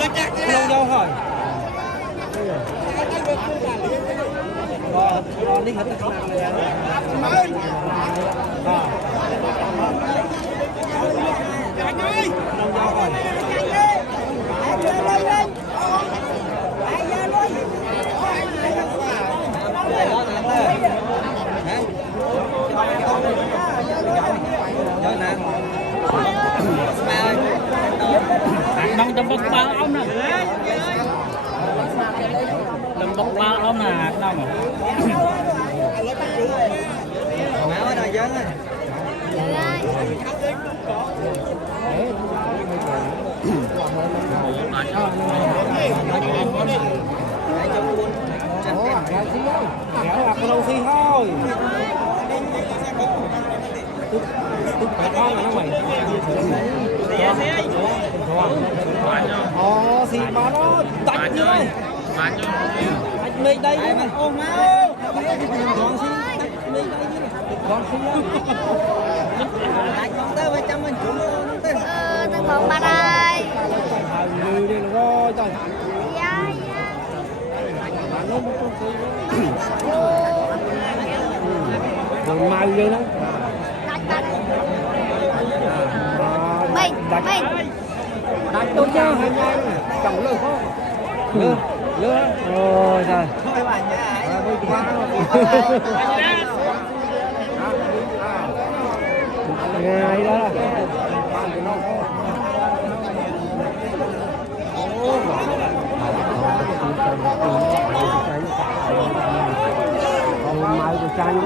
Không đâu hỏi. Rồi đi hết cái này. Không đâu hỏi. Nông trong bông bao ông nè, trong bông bao ông nè, đâu mà. Máu ở đây dán này. Kéo vào cái đầu phi thôi. Tức cả con nó mày. Thì mà nó tạch như đây. Tạch mình đây mà ôm máu. Con xin tạch mình đây chứ. Con xin đó. Tạch con tới 300 mình chủ luôn tới. Thằng con ba đây. Lư đi rồi trời. Dạ. Còn mai vô đó. Mình. Đánh tôi nha, hai nhanh. Chẳng lừa không? Lừa. Ôi trời. Thôi bạn nha. Ngay đó là. Mai của chanh